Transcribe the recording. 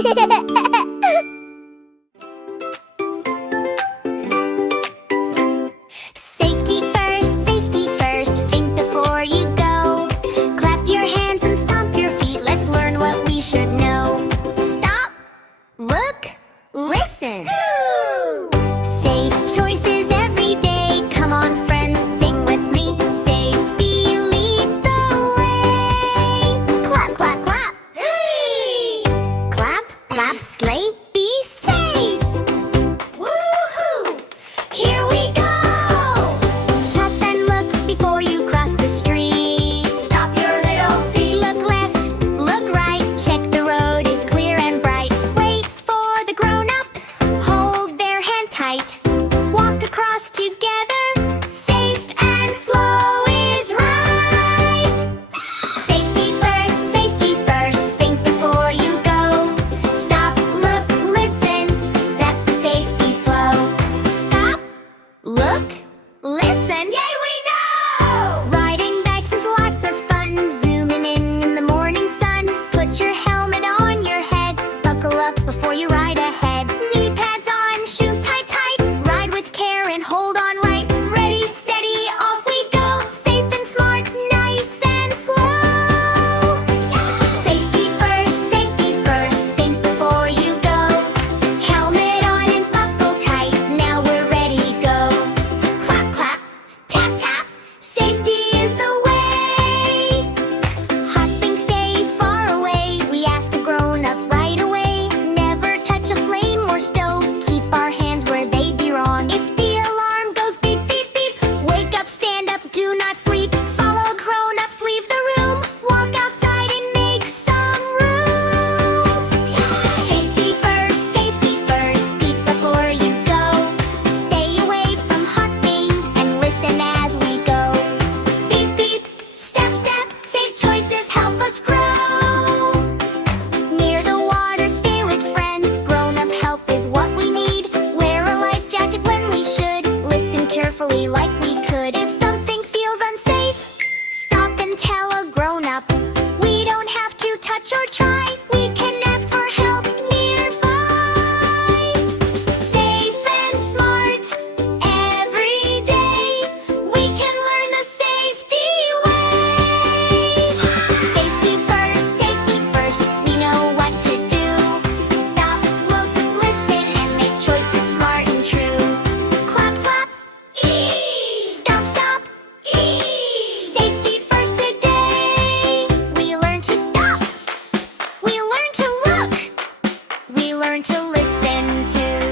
Safety first, think before you go. Clap your hands and stomp your feet, let's learn what we should know. Stop, look, listen. Safe choices every day, come on friends, sing with me. Safety leads the way. Clap, clap, clap. Hey! Clap, clap, sleigh, be safe. Woohoo! Here we go! Stop and look before you cross the street. Stop your little feet. Look left, look right, check the road is clear and bright. Wait for the grown-up, hold their hand tight. Walk across together, safe and slow is right. Safety first, think before you go. Stop, look, listen, that's the safety flow. Stop, look, listen, yay we know! Riding bikes is lots of fun, zooming in the morning sun. Put your helmet on your head, buckle up before you ride ahead. Knee pads on, shoes tight, ride with care and hold on right. Ready, steady, off we go, safe and smart, nice and slow. Safety first, think before you go. Helmet on and buckle tight, now we're ready, go. Clap, clap, tap, tap, safety is the way. Hot things stay far away, we ask a grown-up right away. Never touch a flame or stove, keep our hands where they belong. If the alarm goes beep, beep, beep, wake up, stand up, do not sleep. Follow grown-ups, leave the room, walk outside and make some room. Safety first, peep before you go. Stay away from hot things and listen as we go. Beep, beep, step, step, safe choices help us grow. Near the water, stay with friends, grown-up help is what we need. Wear a life jacket when we should, listen carefully like we could. If something feels unsafe, stop and tell a grown-up. We don't have to touch or try, we can ask for help nearby. Safe and smart, every day, we can learn the safety way. Safety first, we know what to do. Stop, look, listen, and make choices smart and true. Clap, clap, stop, stop, safety first today. We learn to stop, we learn to look, we learn to listen to.